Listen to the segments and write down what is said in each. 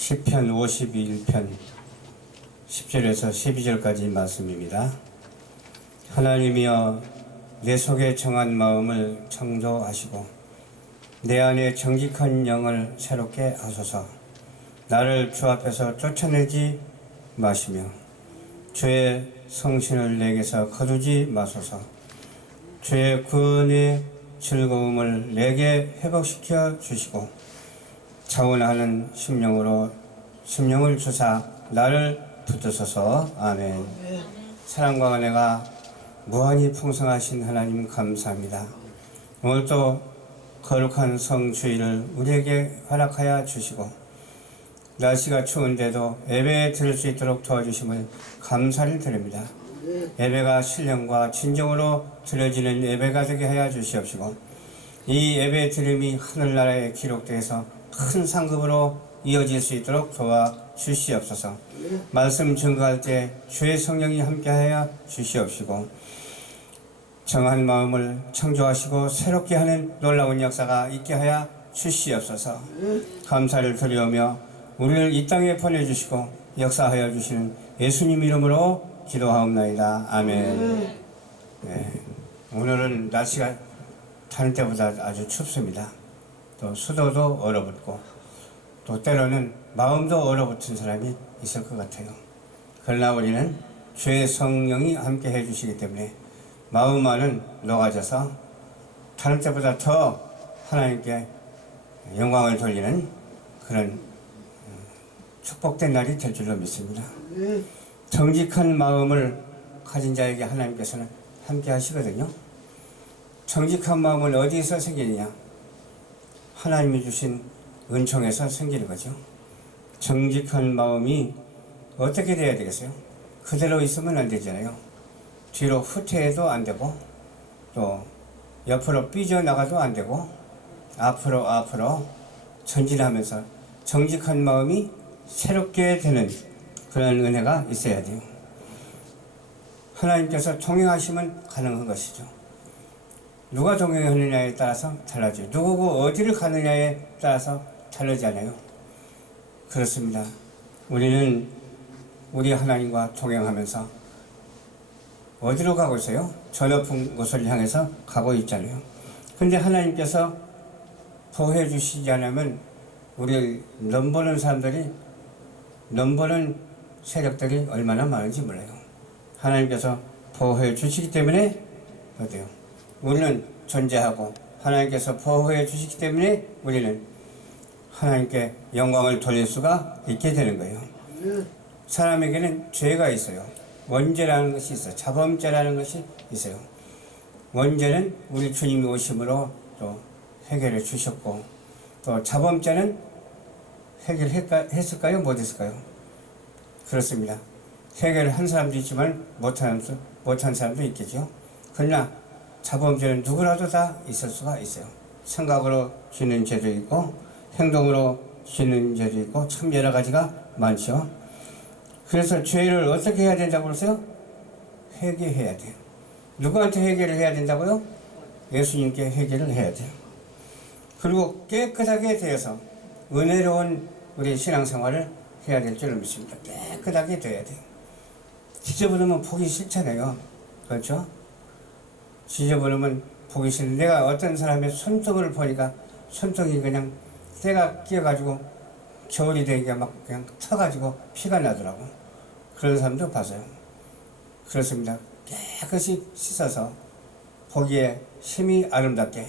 시편 51편 10절에서 12절까지 말씀입니다. 하나님이여 내 속에 정한 마음을 창조하시고 내 안에 정직한 영을 새롭게 하소서. 나를 주 앞에서 쫓아내지 마시며 주의 성신을 내게서 거두지 마소서. 주의 구원의 즐거움을 내게 회복시켜 주시고 자원하는 심령을 주사 나를 붙드소서. 아멘. 사랑과 은혜가 무한히 풍성하신 하나님 감사합니다. 오늘도 거룩한 성주일을 우리에게 허락하여 주시고 날씨가 추운데도 예배에 들을 수 있도록 도와주심을 감사를 드립니다. 예배가 신령과 진정으로 드려지는 예배가 되게 하여 주시옵시고 이 예배 드림이 하늘나라에 기록되어서 큰 상급으로 이어질 수 있도록 도와주시옵소서. 말씀 증거할 때 주의 성령이 함께하여 주시옵시고 정한 마음을 창조하시고 새롭게 하는 놀라운 역사가 있게 하여 주시옵소서. 감사를 드리오며 우리를 이 땅에 보내주시고 역사하여 주시는 예수님 이름으로 기도하옵나이다. 아멘. 네, 오늘은 날씨가 다른 때보다 아주 춥습니다. 또 수도도 얼어붙고 또 때로는 마음도 얼어붙은 사람이 있을 것 같아요. 그러나 우리는 주의 성령이 함께 해주시기 때문에 마음 안은 녹아져서 다른 때보다 더 하나님께 영광을 돌리는 그런 축복된 날이 될 줄로 믿습니다. 정직한 마음을 가진 자에게 하나님께서는 함께 하시거든요. 정직한 마음은 어디에서 생기느냐? 하나님이 주신 은총에서 생기는 거죠. 정직한 마음이 어떻게 돼야 되겠어요? 그대로 있으면 안 되잖아요. 뒤로 후퇴해도 안 되고 또 옆으로 삐져나가도 안 되고 앞으로 전진하면서 정직한 마음이 새롭게 되는 그런 은혜가 있어야 돼요. 하나님께서 동행하시면 가능한 것이죠. 누가 동행하느냐에 따라서 달라져요. 누구고 어디를 가느냐에 따라서 다르잖아요. 그렇습니다. 우리는 우리 하나님과 동행하면서 어디로 가고 있어요? 저 높은 곳을 향해서 가고 있잖아요. 근데 하나님께서 보호해 주시지 않으면 우리를 넘보는 사람들이 넘보는 세력들이 얼마나 많은지 몰라요. 하나님께서 보호해 주시기 때문에 어때요? 우리는 존재하고 하나님께서 보호해 주시기 때문에 우리는 하나님께 영광을 돌릴 수가 있게 되는 거예요. 사람에게는 죄가 있어요. 원죄라는 것이 있어요. 자범죄라는 것이 있어요. 원죄는 우리 주님이 오심으로 또 해결해 주셨고 또 자범죄는 해결했을까요? 못했을까요? 그렇습니다. 해결을 한 사람도 있지만 못한 사람도 있겠죠. 그러나 자범죄는 누구라도 다 있을 수가 있어요. 생각으로 짓는 죄도 있고 행동으로 짓는 죄도 있고 참 여러 가지가 많죠. 그래서 죄를 어떻게 해야 된다고 그러세요? 회개해야 돼요. 누구한테 회개를 해야 된다고요? 예수님께 회개를 해야 돼요. 그리고 깨끗하게 되어서 은혜로운 우리 신앙생활을 해야 될 줄을 믿습니다. 깨끗하게 돼야 돼요. 지저분하면 보기 싫잖아요. 그렇죠? 지저분하면 보기 싫은데 내가 어떤 사람의 손등을 보니까 손등이 그냥 때가 끼어가지고 겨울이 되니까 막 그냥 터가지고 피가 나더라고. 그런 사람도 봤어요. 그렇습니다. 깨끗이 씻어서 보기에 힘이 아름답게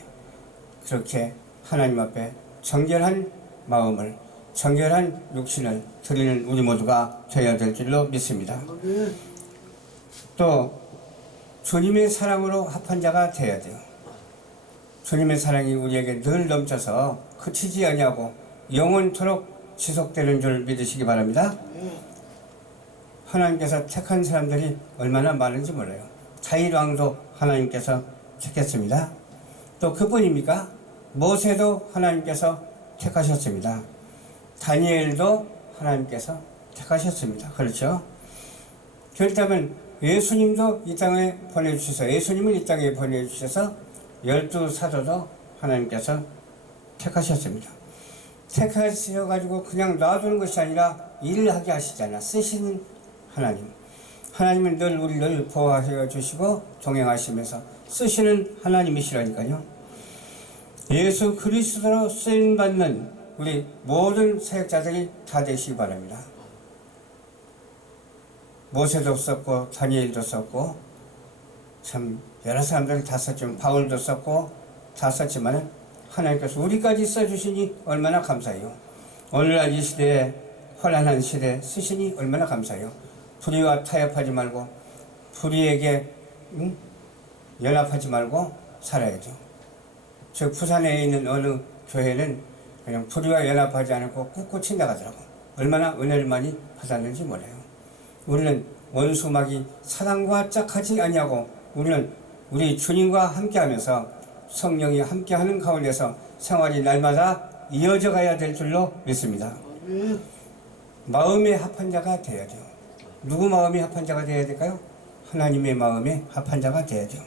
그렇게 하나님 앞에 정결한 마음을 정결한 육신을 드리는 우리 모두가 되어야 될 줄로 믿습니다. 또 주님의 사랑으로 합한 자가 되어야 돼요. 주님의 사랑이 우리에게 늘 넘쳐서 그치지 아니하고 영원토록 지속되는 줄 믿으시기 바랍니다. 하나님께서 택한 사람들이 얼마나 많은지 몰라요. 다윗왕도 하나님께서 택했습니다. 또 그뿐입니까? 모세도 하나님께서 택하셨습니다. 다니엘도 하나님께서 택하셨습니다. 그렇죠? 그렇다면 예수님도 이 땅에 보내주셔서 예수님을 이 땅에 보내주셔서 12 사도도 하나님께서 택하셨습니다. 택하셔가지고 그냥 놔두는 것이 아니라 일을 하게 하시잖아. 쓰시는 하나님. 하나님은 늘 우리를 보호하여 주시고 동행하시면서 쓰시는 하나님이시라니까요. 예수 그리스도로 쓰임받는 우리 모든 사역자들이 다 되시기 바랍니다. 모세도 썼고 다니엘도 썼고 참 여러 사람들을 다 썼지만 바울도 썼고 다 썼지만 하나님께서 우리까지 써주시니 얼마나 감사해요. 오늘날 이 시대에 혼란한 시대에 쓰시니 얼마나 감사해요. 불의와 타협하지 말고 불의에게 연합하지 말고 살아야죠. 저 부산에 있는 어느 교회는 그냥 불의와 연합하지 않고 꿋꿋이 나가더라고. 얼마나 은혜를 많이 받았는지 몰라요. 우리는 원수막이 사랑과 짝하지 아니하고 우리는 우리 주님과 함께하면서 성령이 함께하는 가운데서 생활이 날마다 이어져 가야 될 줄로 믿습니다. 마음의 합한 자가 되어야 돼요. 누구 마음이 합한 자가 되어야 될까요? 하나님의 마음에 합한 자가 되어야 돼요.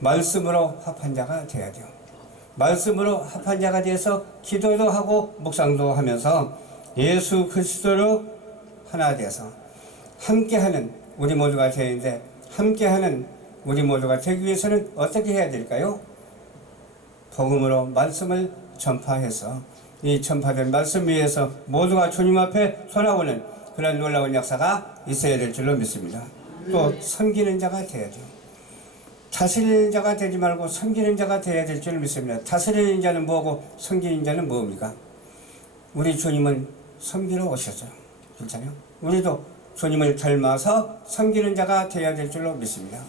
말씀으로 합한 자가 되어야 돼요. 말씀으로 합한 자가 되어서 기도도 하고 묵상도 하면서 예수 그리스도로 하나 되어서 함께하는 우리 모두가 되는데 함께하는 우리 모두가 되기 위해서는 어떻게 해야 될까요? 복음으로 말씀을 전파해서 이 전파된 말씀 위에서 모두가 주님 앞에 돌아오는 그런 놀라운 역사가 있어야 될 줄로 믿습니다. 또 섬기는 자가 되어야 돼요. 다스리는 자가 되지 말고 섬기는 자가 되어야 될 줄 믿습니다. 다스리는 자는 뭐고 섬기는 자는 뭡니까? 우리 주님은 섬기러 오셨어요. 괜찮아요? 우리도 주님을 닮아서 섬기는 자가 되어야 될 줄로 믿습니다.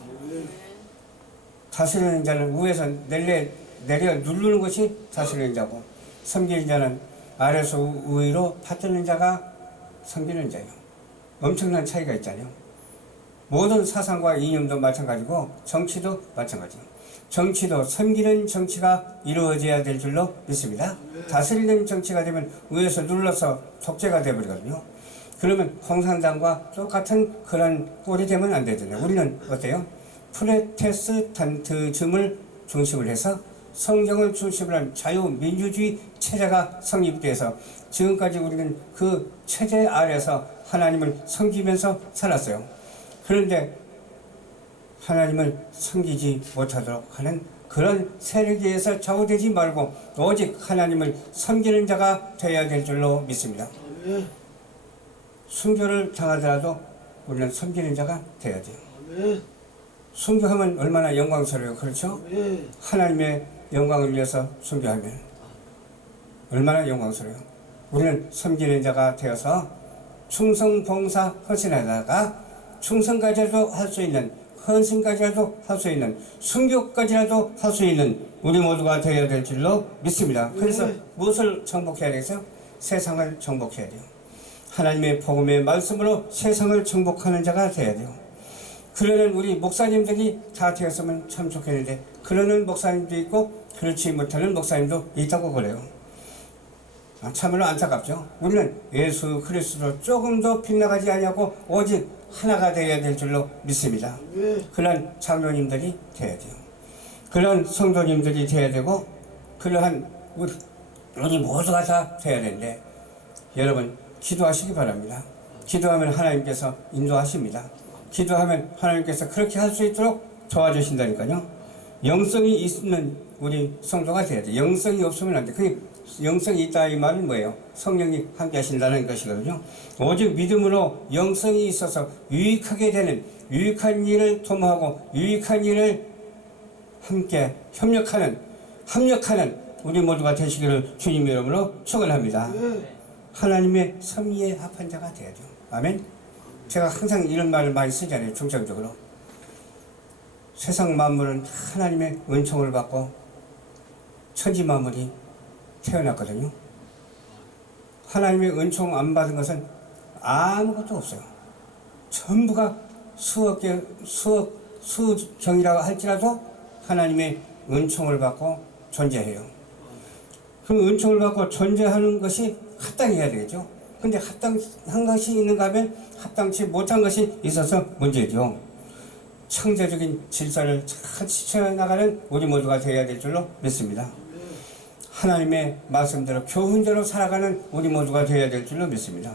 다스리는 자는 위에서 내려 누르는 것이 다스리는 자고 섬기는 자는 아래서 위로 받드는 자가 섬기는 자예요. 엄청난 차이가 있잖아요. 모든 사상과 이념도 마찬가지고 정치도 마찬가지예요. 정치도 섬기는 정치가 이루어져야 될 줄로 믿습니다. 다스리는 정치가 되면 위에서 눌러서 독재가 되어버리거든요. 그러면 공산당과 똑같은 그런 꼴이 되면 안 되잖아요. 우리는 어때요? 프로테스탄트즘을 중심으로 해서 성경을 중심으로 한 자유민주주의 체제가 성립돼서 지금까지 우리는 그 체제 아래서 하나님을 섬기면서 살았어요. 그런데 하나님을 섬기지 못하도록 하는 그런 세력에 의해서 좌우되지 말고 오직 하나님을 섬기는 자가 되어야 될 줄로 믿습니다. 순교를 당하더라도 우리는 섬기는 자가 되어야 돼요. 순교하면 얼마나 영광스러워요. 그렇죠? 하나님의 영광을 위해서 순교하면 얼마나 영광스러워요. 우리는 섬기는 자가 되어서 충성, 봉사, 헌신하다가 충성까지라도 할 수 있는, 헌신까지라도 할 수 있는, 순교까지라도 할 수 있는 우리 모두가 되어야 될 줄로 믿습니다. 그래서 무엇을 정복해야 되겠어요? 세상을 정복해야 돼요. 하나님의 복음의 말씀으로 세상을 정복하는 자가 되어야 돼요. 그러는 우리 목사님들이 다 되었으면 참 좋겠는데 그러는 목사님도 있고 그렇지 못하는 목사님도 있다고 그래요. 참으로 안타깝죠. 우리는 예수 그리스도로 조금도 빗나가지 아니하고 오직 하나가 되어야 될 줄로 믿습니다. 그런 장로님들이 되어야 돼요. 그런 성도님들이 되어야 되고 그러한 우리 모두가 다 되어야 되는데 여러분 기도하시기 바랍니다. 기도하면 하나님께서 인도하십니다. 기도하면 하나님께서 그렇게 할 수 있도록 도와주신다니까요. 영성이 있는 우리 성도가 돼야 돼. 영성이 없으면 안 돼. 그 영성이 있다 이 말은 뭐예요? 성령이 함께 하신다는 것이거든요. 오직 믿음으로 영성이 있어서 유익하게 되는 유익한 일을 도모하고 유익한 일을 함께 협력하는 우리 모두가 되시기를 주님 이름으로 축원합니다. 하나님의 섭리에 합한 자가 되어야 돼요. 아멘. 제가 항상 이런 말을 많이 쓰잖아요. 중점적으로 세상 만물은 하나님의 은총을 받고 천지 만물이 태어났거든요. 하나님의 은총 안 받은 것은 아무것도 없어요. 전부가 수경이라고 할지라도 하나님의 은총을 받고 존재해요. 그 은총을 받고 존재하는 것이 합당해야 되겠죠. 근데 합당한 것이 있는가 하면 합당치 못한 것이 있어서 문제죠. 창조적인 질서를 잘 지켜나가는 우리 모두가 되어야 될 줄로 믿습니다. 하나님의 말씀대로 교훈대로 살아가는 우리 모두가 되어야 될 줄로 믿습니다.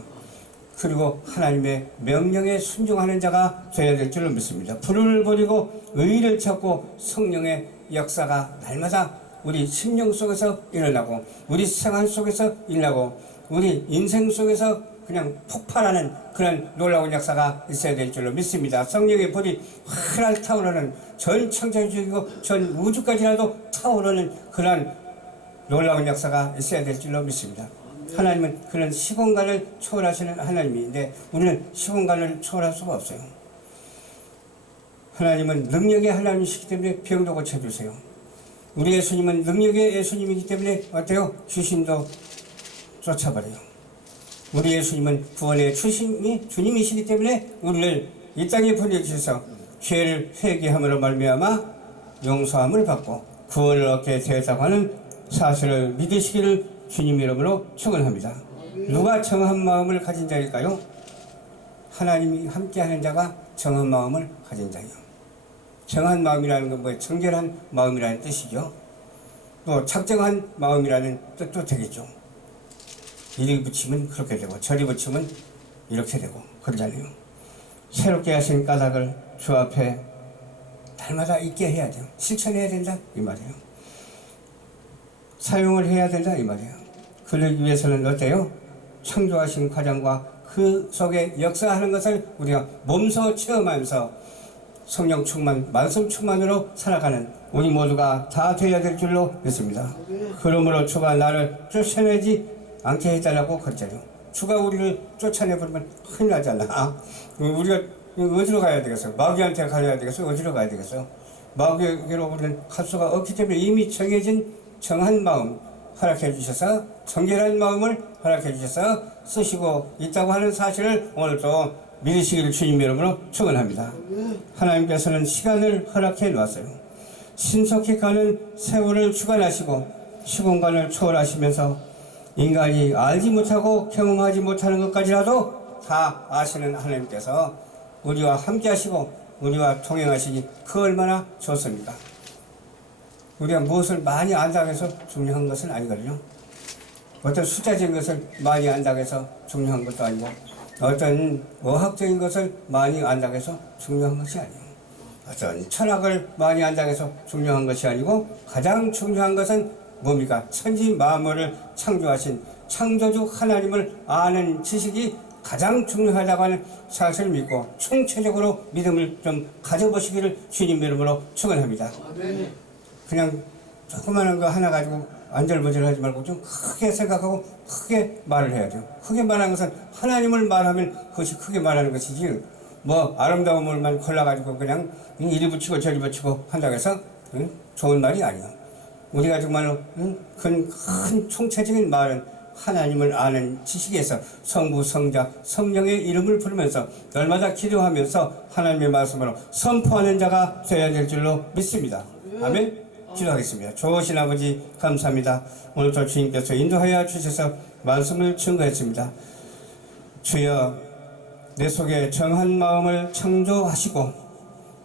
그리고 하나님의 명령에 순종하는 자가 되어야 될 줄로 믿습니다. 불을 버리고 의를 찾고 성령의 역사가 날마다 우리 심령 속에서 일어나고 우리 생활 속에서 일어나고 우리 인생 속에서 그냥 폭발하는 그런 놀라운 역사가 있어야 될 줄로 믿습니다. 성령의 불이 활활 타오르는 전 천지이고 전 우주까지라도 타오르는 그런 놀라운 역사가 있어야 될 줄로 믿습니다. 하나님은 그런 시공간을 초월하시는 하나님인데 우리는 시공간을 초월할 수가 없어요. 하나님은 능력의 하나님이시기 때문에 병도 고쳐주세요. 우리 예수님은 능력의 예수님이기 때문에 어때요? 귀신도 쫓아버려요. 우리 예수님은 구원의 주님이시기 때문에 우리를 이 땅에 보내주셔서 죄를 회개함으로 말미암아 용서함을 받고 구원을 얻게 되었다고 하는 사실을 믿으시기를 주님 이름으로 축원합니다. 누가 정한 마음을 가진 자일까요? 하나님이 함께하는 자가 정한 마음을 가진 자예요. 정한 마음이라는 건 뭐예요? 정결한 마음이라는 뜻이죠. 또 작정한 마음이라는 뜻도 되겠죠. 이리 붙이면 그렇게 되고 저리 붙이면 이렇게 되고 그러잖아요. 새롭게 하신 까닭을 주 앞에 날마다 있게 해야 돼요. 실천해야 된다 이 말이에요. 사용을 해야 된다 이 말이에요. 그러기 위해서는 어때요? 창조하신 과정과 그 속에 역사하는 것을 우리가 몸소 체험하면서 성령 충만, 말씀 충만으로 살아가는 우리 모두가 다 되어야 될 줄로 믿습니다. 그러므로 주가 나를 쫓아내지 않게 해달라고 그랬잖아요. 주가 우리를 쫓아내버리면 큰일 나잖아. 우리가 어디로 가야 되겠어? 마귀한테 가야 되겠어? 어디로 가야 되겠어? 마귀에게로 우리는 갈 수가 없기 때문에 이미 정해진 정한 마음 허락해 주셔서 정결한 마음을 허락해 주셔서 쓰시고 있다고 하는 사실을 오늘도 믿으시기를 주님 이름으로 축원합니다. 하나님께서는 시간을 허락해 놓았어요. 신속히 가는 세월을 주관하시고 시공간을 초월하시면서 인간이 알지 못하고 경험하지 못하는 것까지라도 다 아시는 하나님께서 우리와 함께 하시고 우리와 동행하시니 그 얼마나 좋습니까? 우리가 무엇을 많이 안다고 해서 중요한 것은 아니거든요. 어떤 숫자적인 것을 많이 안다고 해서 중요한 것도 아니고 어떤 어학적인 것을 많이 안다고 해서 중요한 것이 아니에요. 어떤 철학을 많이 안다고 해서 중요한 것이 아니고 가장 중요한 것은 뭡니까? 천지 만물을 창조하신 창조주 하나님을 아는 지식이 가장 중요하다고 하는 사실을 믿고 총체적으로 믿음을 좀 가져보시기를 주님 이름으로 축원합니다. 그냥 조그마한 거 하나 가지고 안절부절하지 말고 좀 크게 생각하고 크게 말을 해야 돼요. 크게 말하는 것은 하나님을 말하면 그것이 크게 말하는 것이지 뭐 아름다움을만 골라가지고 그냥 이리 붙이고 저리 붙이고 한다고 해서 좋은 말이 아니에요. 우리가 정말로 큰 총체적인 말은 하나님을 아는 지식에서 성부, 성자, 성령의 이름을 부르면서 날마다 기도하면서 하나님의 말씀으로 선포하는 자가 되어야 될 줄로 믿습니다. 아멘. 기도하겠습니다. 좋으신 아버지 감사합니다. 오늘도 주님께서 인도하여 주셔서 말씀을 증거했습니다. 주여 내 속에 정한 마음을 창조하시고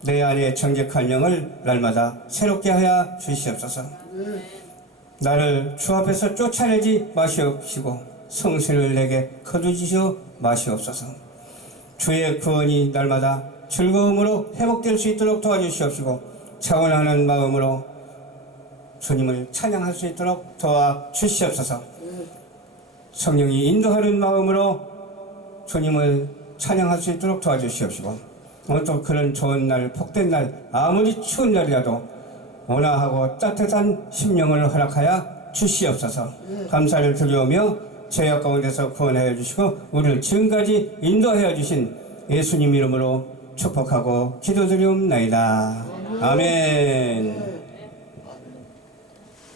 내 안에 정직한 영을 날마다 새롭게 하여 주시옵소서. 나를 주 앞에서 쫓아내지 마시옵시고 성신을 내게 거두시어 마시옵소서. 주의 구원이 날마다 즐거움으로 회복될 수 있도록 도와주시옵시고 차원하는 마음으로 주님을 찬양할 수 있도록 도와주시옵소서. 성령이 인도하는 마음으로 주님을 찬양할 수 있도록 도와주시옵시고 오늘 또 그런 좋은 날, 복된 날, 아무리 추운 날이라도 온화하고 따뜻한 심령을 허락하여 주시옵소서. 감사를 드리오며 죄악 가운데서 구원하여 주시고 우리를 지금까지 인도하여 주신 예수님 이름으로 축복하고 기도드리옵나이다. 아멘.